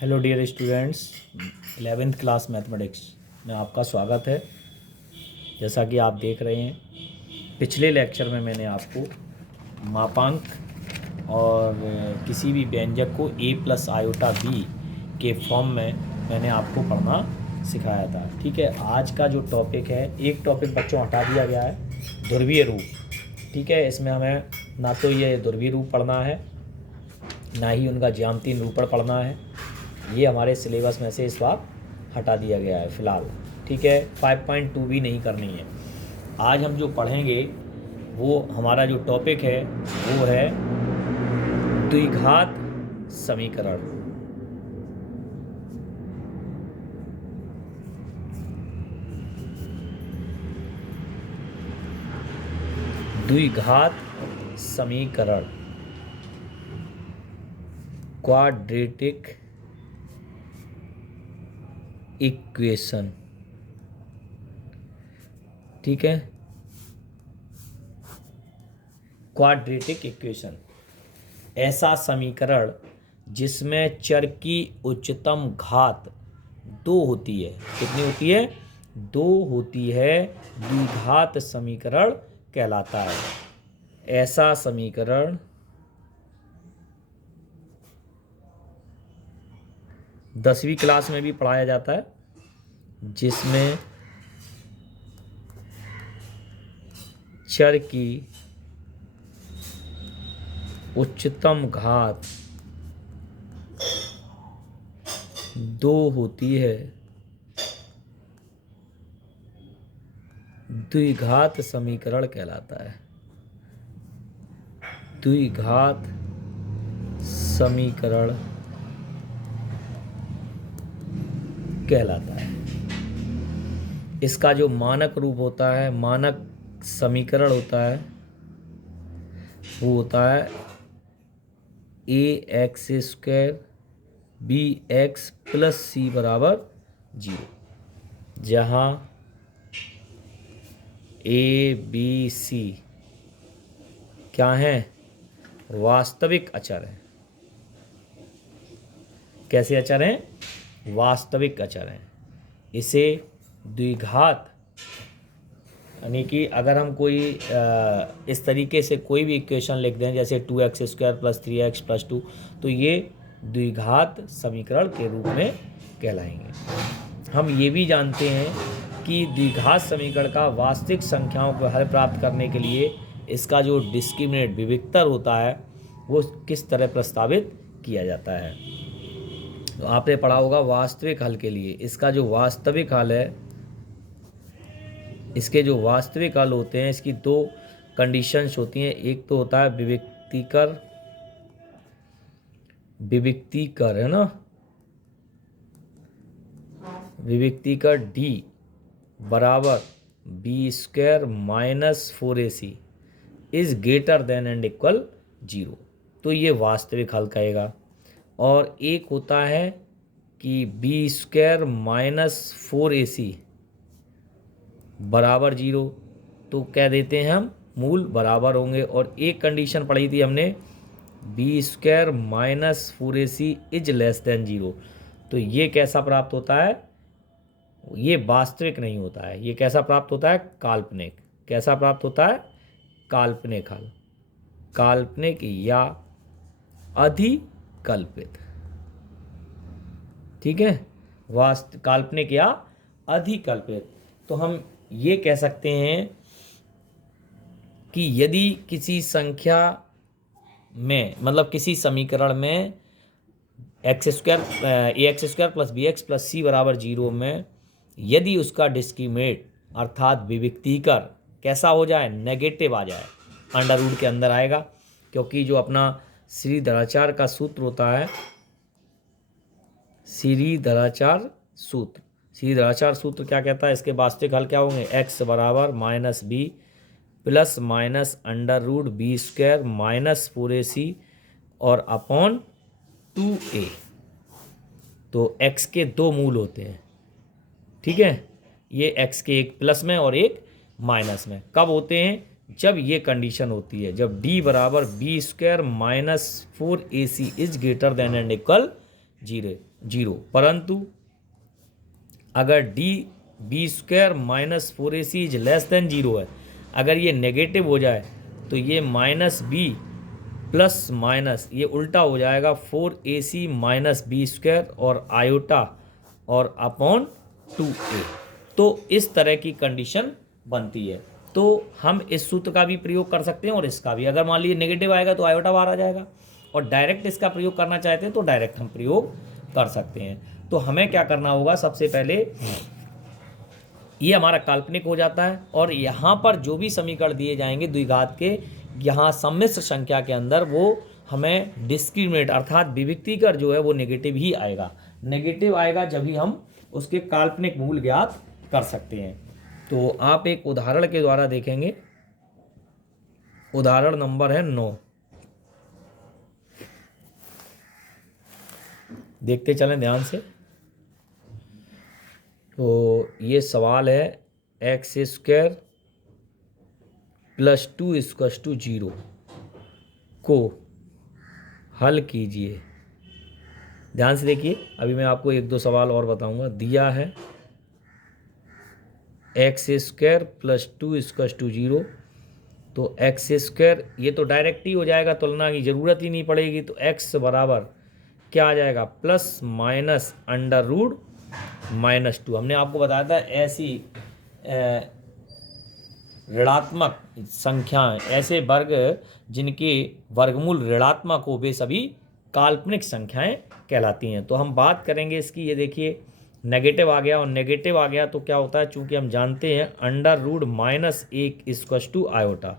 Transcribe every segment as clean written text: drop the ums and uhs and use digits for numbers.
Hello dear students, 11th class mathematics में आपका स्वागत है। जैसा कि आप देख रहे हैं, पिछले लेक्चर में मैंने आपको मापांक और किसी भी व्यंजक को a प्लस आयोटा b के फॉर्म में मैंने आपको पढ़ना सिखाया था। ठीक है, आज का जो टॉपिक है, एक टॉपिक बच्चों हटा दिया गया है, ध्रुवीय रूप। ठीक है, इसमें हमें ना तो ये ध्रुवीय रूप पढ़ना है, ना ही उनका ज्यामितीय निरूपण पढ़ना है। ये हमारे सिलेबस में से इस बार हटा दिया गया है फ़िलहाल। ठीक है, 5.2 भी नहीं करनी है। आज हम जो पढ़ेंगे वो हमारा जो टॉपिक है वो है द्विघात समीकरण। द्विघात समीकरण, क्वाड्रेटिक इक्वेशन। ठीक है, क्वाड्रेटिक इक्वेशन ऐसा समीकरण जिसमें चर की उच्चतम घात 2 होती है। कितनी होती है? 2 होती है, द्विघात समीकरण कहलाता है। ऐसा समीकरण 10वीं क्लास में भी पढ़ाया जाता है, जिसमें चर की उच्चतम घात 2 होती है, द्विघात समीकरण कहलाता है। द्विघात समीकरण कहलाता है। इसका जो मानक रूप होता है, मानक समीकरण होता है, वो होता है ax² bx प्लस c बराबर 0, जहाँ a b c क्या है? वास्तविक अचर है। कैसे अचर हैं? वास्तविक अचर हैं। इसे द्विघात, यानी कि अगर हम कोई इस तरीके से कोई भी इक्वेशन लिख दें, जैसे 2x² प्लस 3x प्लस 2, तो ये द्विघात समीकरण के रूप में कहलाएंगे। हम ये भी जानते हैं कि द्विघात समीकरण का वास्तविक संख्याओं को हल प्राप्त करने के लिए इसका जो डिस्क्रिमिनेंट विविक्तर होता है वो किस तरह प्रस्तावित किया जाता है। तो आपने पढ़ा होगा वास्तविक हल के लिए, इसका जो वास्तविक हल है, इसके जो वास्तविक हल होते हैं, इसकी 2 कंडीशंस होती हैं। एक तो होता है विविक्तिकर, है ना, विविक्तिकर d बराबर b² minus 4ac is greater than and equal 0, तो ये वास्तविक हल कहेगा। और एक होता है कि b² माइनस 4ac बराबर 0, तो कह देते हैं हम मूल बराबर होंगे। और एक कंडीशन पढ़ी थी हमने, b² minus 4ac is less then 0, तो ये कैसा प्राप्त होता है? ये वास्तविक नहीं होता है। ये कैसा प्राप्त होता है? काल्पनिक। कैसा प्राप्त होता है? काल्पनिक हल, काल्पनिक या अधिकल्पित। ठीक है, काल्पनिक या अधिकल्पित। तो हम ये कह सकते हैं कि यदि किसी संख्या में, मतलब किसी समीकरण में ax² plus bx plus c बराबर 0 में यदि उसका डिस्क्रिमिनेंट अर्थात विविक्तिकर कैसा हो जाए? नेगेटिव आ जाए, अंडर रूट के अंदर आएगा, क्योंकि जो अपना श्रीधराचार्य का सूत्र होता है, श्रीधराचार्य सूत्र क्या कहता है? इसके वास्तविक हल क्या होंगे? x बराबर minus b plus minus under root b² minus 4ac और अपॉन 2a। तो x के 2 मूल होते हैं। ठीक है, ये x के एक प्लस में और एक माइनस में कब होते हैं? जब ये कंडीशन होती है, जब d बराबर b² minus 4ac is greater than and equal 0, zero, परंतु अगर D B square minus 4ac is less than zero है, अगर ये नेगेटिव हो जाए तो ये माइनस बी प्लस माइनस ये उल्टा हो जाएगा 4ac माइनस बी स्क्वायर और आयोटा और अपॉन 2a। तो इस तरह की कंडीशन बनती है। तो हम इस सूत्र का भी प्रयोग कर सकते हैं और इसका भी। अगर मान लीजिए नेगेटिव आएगा तो आयोटा बाहर आ जाएगा, और डायरेक्ट इसका प्रयोग करना चाहते हैं तो डायरेक्ट हम प्रयोग कर सकते हैं। तो हमें क्या करना होगा, सबसे पहले ये हमारा काल्पनिक हो जाता है, और यहाँ पर जो भी समीकरण दिए जाएंगे द्विघात के, यहाँ सम्मिश्र संख्या के अंदर वो हमें डिस्क्रिमिनेट अर्थात विविक्तिकर जो है वो नेगेटिव ही आएगा। नेगेटिव आएगा जब ही हम उसके काल्पनिक मूल ज्ञात कर सकते हैं। तो आप एक उदाहरण के द्वारा देखेंगे। उदाहरण नंबर है 9। देखते चलें ध्यान से। तो ये सवाल है X square plus 2 equal to 0 को हल कीजिए। ध्यान से देखिए, अभी मैं आपको एक दो सवाल और बताऊंगा। दिया है X square plus 2 equal to 0, तो एक्स स्क्वायर ये तो डायरेक्ट ही हो जाएगा, तुलना की ज़रूरत ही नहीं पड़ेगी। तो एक्स बराबर क्या आ जाएगा, plus minus under root minus 2। हमने आपको बताया था ऐसी ऋणात्मक संख्याएं, ऐसे वर्ग जिनके वर्गमूल ऋणात्मक हो, वे सभी काल्पनिक संख्याएं कहलाती हैं। तो हम बात करेंगे इसकी। ये देखिए नेगेटिव आ गया, और नेगेटिव आ गया तो क्या होता है, चूंकि हम जानते हैं under root minus 1 equal to iota,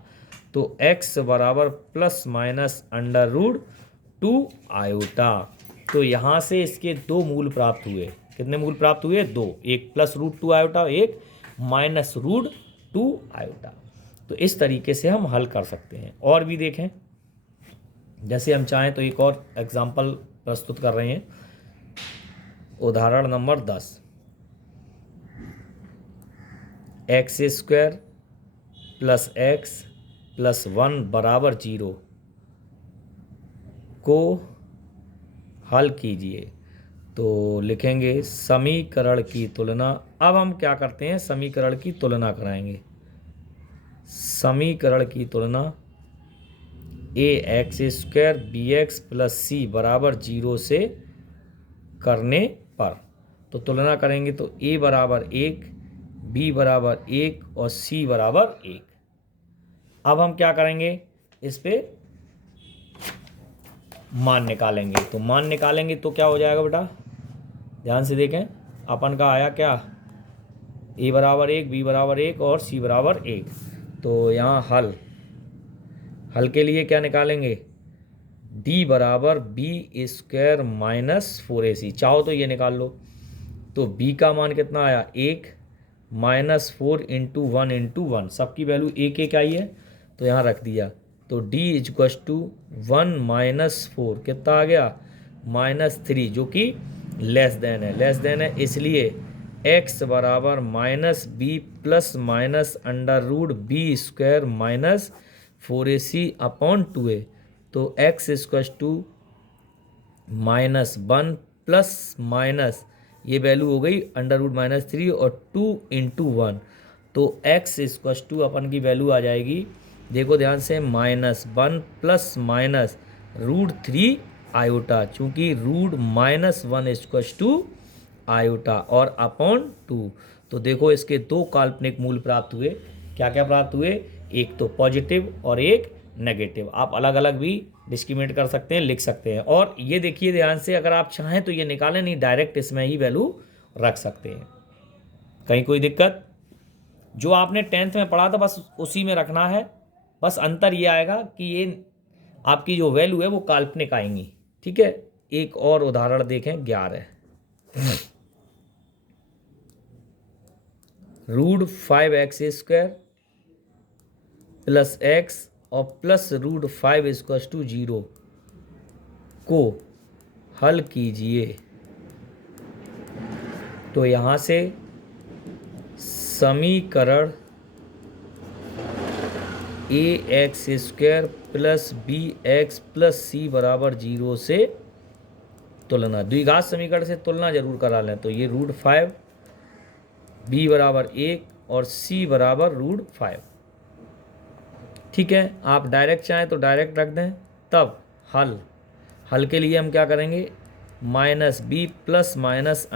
तो x बराबर plus minus under root 2 iota. तो यहाँ से इसके दो मूल प्राप्त हुए। कितने मूल प्राप्त हुए, दो, एक प्लस रूट 2 आयोटा, एक माइनस रूट 2 आयोटा। तो इस तरीके से हम हल कर सकते हैं। और भी देखें, जैसे हम चाहें तो एक और एग्जाम्पल प्रस्तुत कर रहे हैं। उदाहरण number 10, x square plus x plus 1 बराबर 0 को हल कीजिए। तो लिखेंगे समीकरण की तुलना। अब हम क्या करते हैं, समीकरण की तुलना कराएंगे। समीकरण की तुलना a x square b x plus c बराबर 0 से करने पर, तो तुलना करेंगे तो ए बराबर 1, बी बराबर 1 और सी बराबर 1। अब हम क्या करेंगे, इस पे मान निकालेंगे। तो मान निकालेंगे तो क्या हो जाएगा बेटा, ध्यान से देखें। अपन का आया क्या, ए बराबर 1, बी बराबर 1 और सी बराबर 1। तो यहाँ हल के लिए क्या निकालेंगे, डी बराबर बी स्क्वायर माइनस 4ac। चाहो तो ये निकाल लो। तो बी का मान कितना आया, 1 माइनस 4 इंटू 1 इंटू 1, सबकी वैल्यू 1 आई है, तो यहाँ रख दिया। तो डी इक्वल टू 1 माइनस 4 कितना आ गया, -3, जो कि लेस देन है, इसलिए x बराबर minus B plus minus under root B square minus 4ac upon 2a। तो x equal to -1 plus minus ये वैल्यू हो गई अंडर रूट -3 और 2 इंटू 1। तो x इक्वल टू अपन की वैल्यू आ जाएगी, देखो ध्यान से, -1 प्लस माइनस रूट 3 आयोटा, चूंकि रूट -1 इक्वल टू आयोटा और अपॉन 2। तो देखो इसके दो काल्पनिक मूल प्राप्त हुए। क्या क्या प्राप्त हुए, एक तो पॉजिटिव और एक नेगेटिव। आप अलग अलग भी डिस्क्रिमिनेट कर सकते हैं, लिख सकते हैं। और ये देखिए ध्यान से, अगर आप चाहें तो ये निकालें, नहीं डायरेक्ट इसमें ही वैल्यू रख सकते हैं। कहीं कोई दिक्कत, जो आपने 10th में पढ़ा था बस उसी में रखना है। बस अंतर ये आएगा कि ये आपकी जो वैल्यू है वो काल्पनिक आएंगी। ठीक है, एक और उदाहरण देखें, 11 root 5x square plus x और प्लस रूट 5 इक्वल टू 0 को हल कीजिए। तो यहाँ से समीकरण a x square plus b x plus c बराबर 0 से तुलना, द्विघात समीकरण से तुलना जरूर करा लें। तो ये √5, b बराबर 1 और c बराबर √5। ठीक है, आप डायरेक्ट चाहें तो डायरेक्ट रख दें। तब हल के लिए हम क्या करेंगे, -b plus minus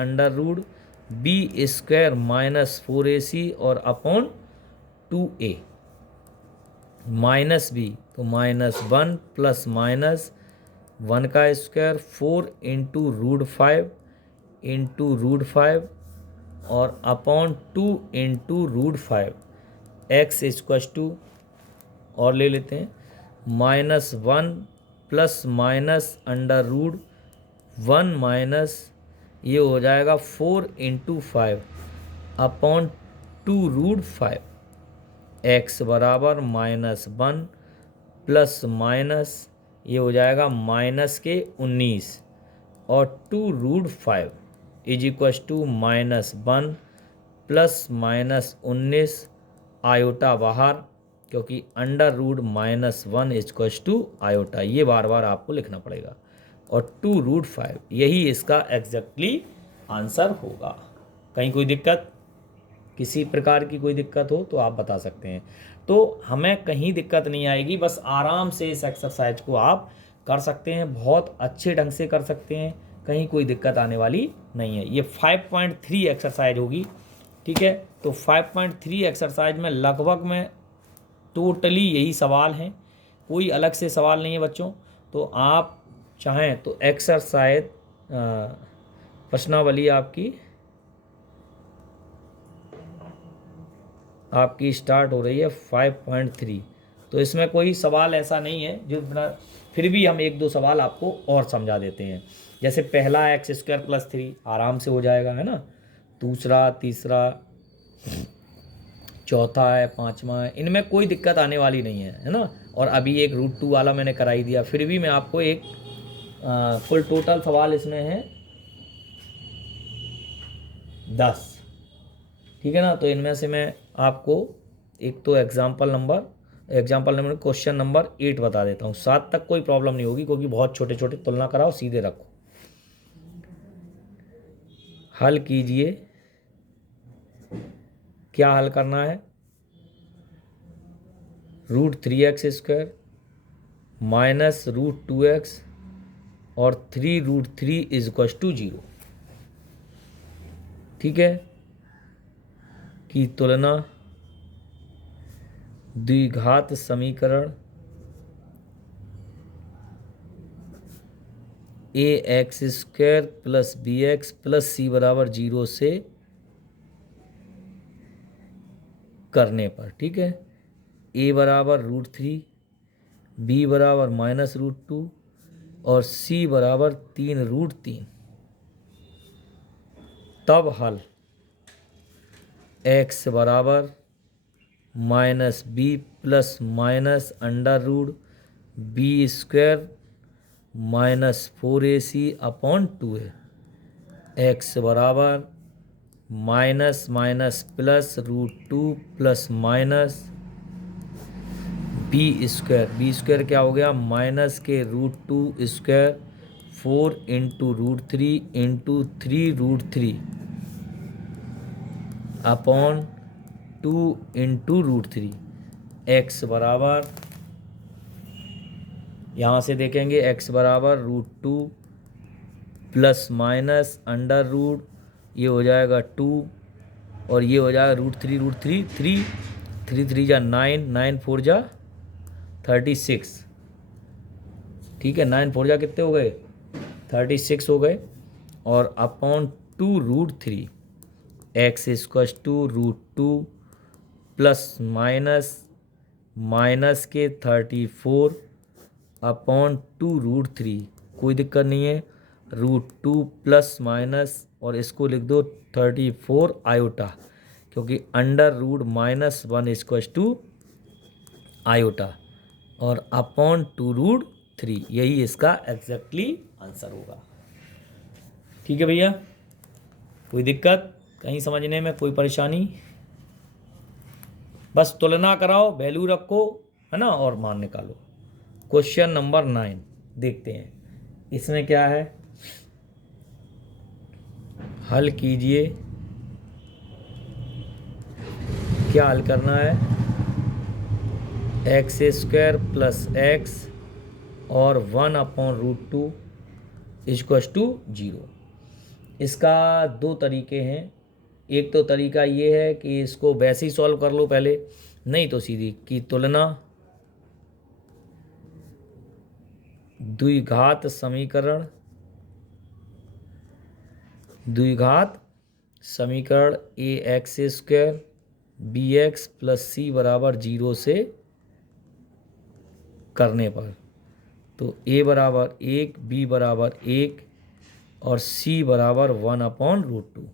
√b² minus 4ac और अपॉन 2a, -b तो -1 प्लस माइनस 1 का स्क्वायर 4 इंटू √5 और upon 2 into √5 x equals to, और ले लेते हैं -1 प्लस माइनस √1 माइनस ये हो जाएगा 4 इंटू 5 अपॉन 2√5 x बराबर -1 प्लस माइनस ये हो जाएगा -19 और 2√5 is equals to -1 plus -19 iota बाहर, क्योंकि √-1 इक्वस टू आयोटा, ये बार बार आपको लिखना पड़ेगा, और 2√5 यही इसका एग्जैक्टली आंसर होगा। कहीं कोई दिक्कत, किसी प्रकार की कोई दिक्कत हो तो आप बता सकते हैं। तो हमें कहीं दिक्कत नहीं आएगी, बस आराम से इस एक्सरसाइज को आप कर सकते हैं, बहुत अच्छे ढंग से कर सकते हैं, कहीं कोई दिक्कत आने वाली नहीं है। ये 5.3 एक्सरसाइज होगी। ठीक है, तो 5.3 एक्सरसाइज में लगभग में टोटली यही सवाल हैं, कोई अलग से सवाल नहीं है बच्चों। तो आप चाहें तो एक्सरसाइज प्रश्नावली आपकी स्टार्ट हो रही है 5.3। तो इसमें कोई सवाल ऐसा नहीं है जो फिर भी हम 1-2 सवाल आपको और समझा देते हैं। जैसे पहला x² + 3 आराम से हो जाएगा, है ना। दूसरा, तीसरा, चौथा है, पांचवा है, इनमें कोई दिक्कत आने वाली नहीं है ना। और अभी एक √2 वाला मैंने कराई दिया, फिर भी मैं आपको एक फुल टोटल सवाल इसमें है 10। ठीक है ना। तो इनमें से मैं आपको एक तो एग्जाम्पल नंबर क्वेश्चन नंबर 8 बता देता हूँ। 7 तक कोई प्रॉब्लम नहीं होगी, क्योंकि बहुत छोटे छोटे तुलना कराओ, सीधे रखो। हल कीजिए, क्या हल करना है, √3x² माइनस √2x और 3√3 इज इक्वल टू 0। ठीक है, की तुलना द्विघात समीकरण ax² + bx + c बराबर 0 से करने पर। ठीक है, a बराबर √3, b बराबर -√2 और c बराबर 3√3। तब हल x बराबर -b plus minus √b² minus 4ac upon 2a, x बराबर minus minus plus √2 plus minus b² क्या हो गया, माइनस के √2² 4 into √3 into 3√3 upon 2 into √3। x बराबर, यहाँ से देखेंगे x बराबर √2 प्लस माइनस ये हो जाएगा 2 और ये हो जाएगा √3 3 3 जा 9 9 4 जा 36। ठीक है, 9 4 जा कितने हो गए, 36 हो गए, और upon 2√3 x equal to √2 plus minus के 34 अपॉन 2√3, कोई दिक्कत नहीं है, √2 प्लस माइनस और इसको लिख दो 34 आयोटा, क्योंकि √-1 इक्वल टू आयोटा, और अपॉन 2√3, यही इसका एग्जैक्टली आंसर होगा। ठीक है भैया, कोई दिक्कत कहीं समझने में, कोई परेशानी, बस तुलना कराओ, वैल्यू रखो, है ना, और मान निकालो। क्वेश्चन नंबर 9 देखते हैं, इसमें क्या है। हल कीजिए। क्या हल करना है? एक्स स्क्वायर प्लस एक्स और 1/√2 इक्वल्स टू 0। इसका दो तरीके हैं। एक तो तरीका ये है कि इसको वैसे ही सॉल्व कर लो पहले, नहीं तो सीधी की तुलना द्विघात समीकरण a x square b x plus c बराबर 0 से करने पर, तो ए बराबर 1, बी बराबर 1 और सी बराबर 1/√2।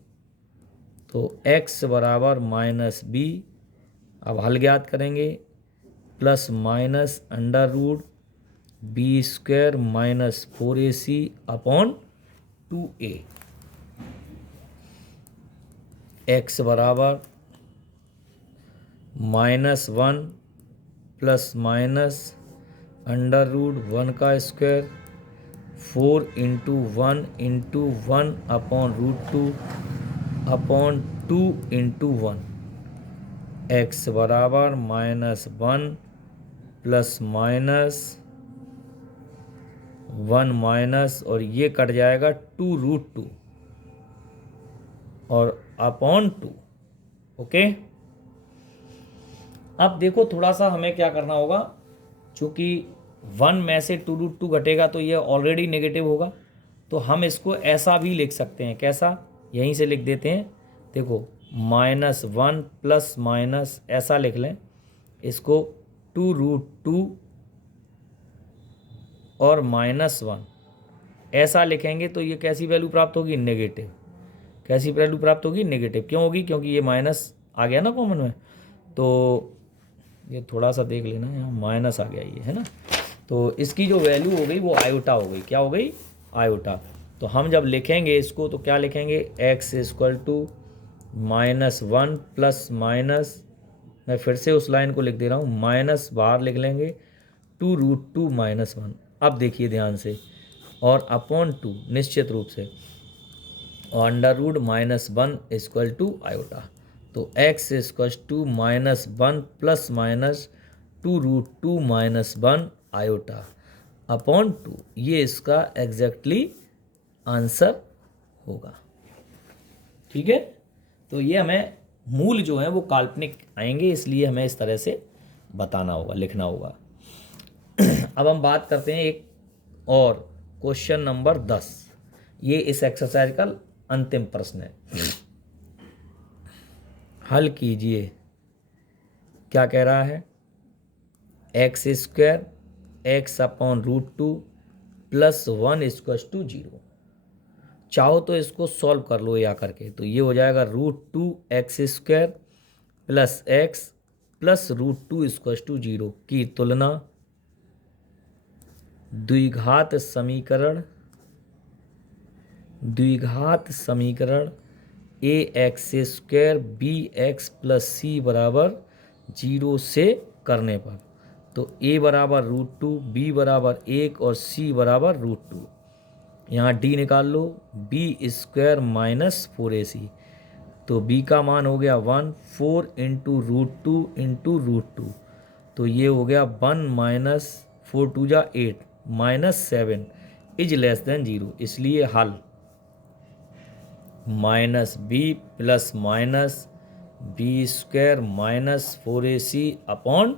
तो x बराबर माइनस बी, अब हल ज्ञात करेंगे, plus minus under root B square minus 4ac/2a। x बराबर -1 प्लस माइनस अंडर रूट 1 का square 4 into 1 into 1/√2 upon 2 into 1। X बराबर -1 प्लस माइनस 1 माइनस और ये कट जाएगा 2√2 और अपॉन 2। ओके, अब देखो थोड़ा सा हमें क्या करना होगा, चूंकि 1 में से 2√2 घटेगा तो ये ऑलरेडी नेगेटिव होगा, तो हम इसको ऐसा भी लिख सकते हैं। कैसा? यहीं से लिख देते हैं। देखो -1 प्लस माइनस ऐसा लिख लें इसको, 2√2 और -1 ऐसा लिखेंगे तो ये कैसी वैल्यू प्राप्त होगी? नेगेटिव। कैसी वैल्यू प्राप्त होगी? नेगेटिव। क्यों होगी? क्योंकि ये माइनस आ गया ना कॉमन में, तो ये थोड़ा सा देख लेना, यहाँ माइनस आ गया ये, है ना। तो इसकी जो वैल्यू हो गई वो आयोटा हो गई। क्या हो गई? आयोटा। तो हम जब लिखेंगे इसको तो क्या लिखेंगे? x equal to -1 plus minus, मैं फिर से उस लाइन को लिख दे रहा हूँ, माइनस बाहर लिख लेंगे 2√2 -1। अब देखिए ध्यान से, और अपॉन 2 निश्चित रूप से, और under root -1 equal to iota. तो x equal to -1 plus minus 2√2 -1 iota upon 2। ये इसका एग्जैक्टली आंसर होगा। ठीक है, तो ये हमें मूल जो है वो काल्पनिक आएंगे, इसलिए हमें इस तरह से बताना होगा, लिखना होगा। अब हम बात करते हैं एक और, क्वेश्चन नंबर 10। ये इस एक्सरसाइज का अंतिम प्रश्न है। हल कीजिए। क्या कह रहा है? X square x/√2 plus 1 equal to 0। चाहो तो इसको सॉल्व कर लो या करके, तो ये हो जाएगा √2x² plus x plus √2 equal to 0 की तुलना द्विघात समीकरण ax² bx प्लस c बराबर 0 से करने पर। तो a बराबर √2, b बराबर 1 और c बराबर √2। यहाँ d निकाल लो, b² माइनस 4ac, तो b का मान हो गया 1, 4 इंटू √2 इंटू √2, तो ये हो गया 1 माइनस 4 2 जा 8 -7 इज लेस देन 0। इसलिए हल -b plus minus b² minus 4ac upon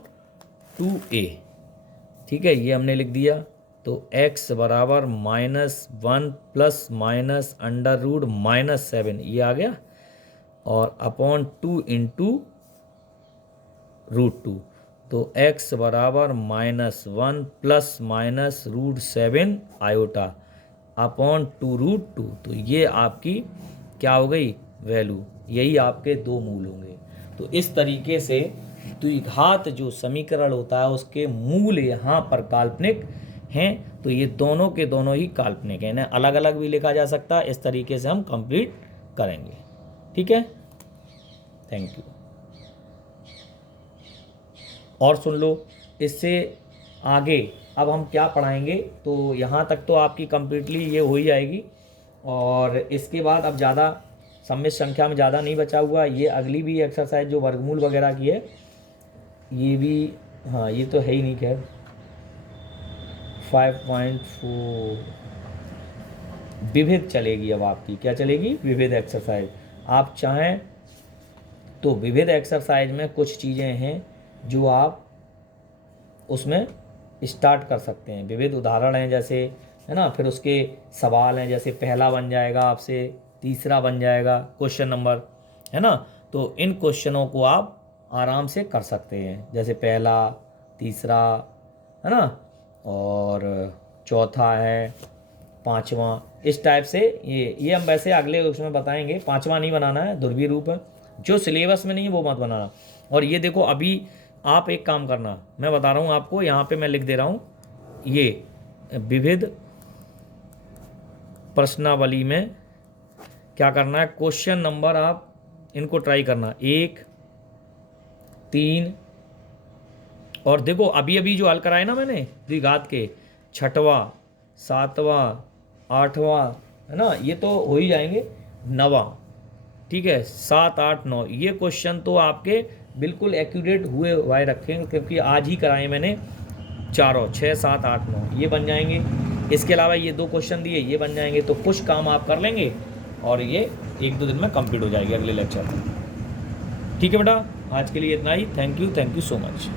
2a। ठीक है, ये हमने लिख दिया। तो x बराबर -1 प्लस माइनस अंडर रूट -7 ये आ गया, और अपॉन 2 इंटू √2, तो x बराबर -1 प्लस माइनस √7 आयोटा अपॉन 2√2। तो ये आपकी क्या हो गई? वैल्यू। यही आपके दो मूल होंगे। तो इस तरीके से द्विघात जो समीकरण होता है उसके मूल यहाँ पर काल्पनिक हैं। तो ये दोनों के दोनों ही काल्पनिक हैं, इन्हें अलग अलग भी लिखा जा सकता है। इस तरीके से हम कंप्लीट करेंगे। ठीक है, थैंक यू। और सुन लो, इससे आगे अब हम क्या पढ़ाएंगे, तो यहाँ तक तो आपकी कंप्लीटली ये हो ही जाएगी। और इसके बाद अब ज़्यादा सम्मिश्र संख्या में ज़्यादा नहीं बचा हुआ। ये अगली भी एक्सरसाइज जो वर्गमूल वगैरह की है, ये भी, हाँ ये तो है ही नहीं। खैर 5.4 विविध चलेगी। अब आपकी क्या चलेगी? विविध एक्सरसाइज। आप चाहें तो विविध एक्सरसाइज में कुछ चीज़ें हैं जो आप उसमें स्टार्ट कर सकते हैं। विविध उदाहरण हैं जैसे, है ना, फिर उसके सवाल हैं, जैसे पहला बन जाएगा आपसे, तीसरा बन जाएगा क्वेश्चन नंबर, है ना। तो इन क्वेश्चनों को आप आराम से कर सकते हैं, जैसे पहला, तीसरा, है ना, और चौथा है, पांचवा, इस टाइप से। ये हम वैसे अगले उसमें बताएंगे। पांचवा नहीं बनाना है, ध्रुवीय रूप है, जो सिलेबस में नहीं है वो मत बनाना। और ये देखो, अभी आप एक काम करना, मैं बता रहा हूँ आपको, यहाँ पे मैं लिख दे रहा हूँ, ये विविध प्रश्नावली में क्या करना है, क्वेश्चन नंबर आप इनको ट्राई करना, 1, 3, और देखो अभी अभी जो हल कराए ना मैंने द्विघात के, 6वां, 7वां, 8वां, है ना, ये तो हो ही जाएंगे, 9वां, ठीक है, 7, 8, 9, ये क्वेश्चन तो आपके बिल्कुल एक्यूरेट हुए रखेंगे, क्योंकि आज ही कराए मैंने चारों, 6, 7, 8, 9 ये बन जाएंगे। इसके अलावा ये 2 क्वेश्चन दिए, ये बन जाएंगे। तो कुछ काम आप कर लेंगे और ये 1-2 दिन में कंप्लीट हो जाएगी अगले लेक्चर में। ठीक है बेटा, आज के लिए इतना ही। Thank you so much.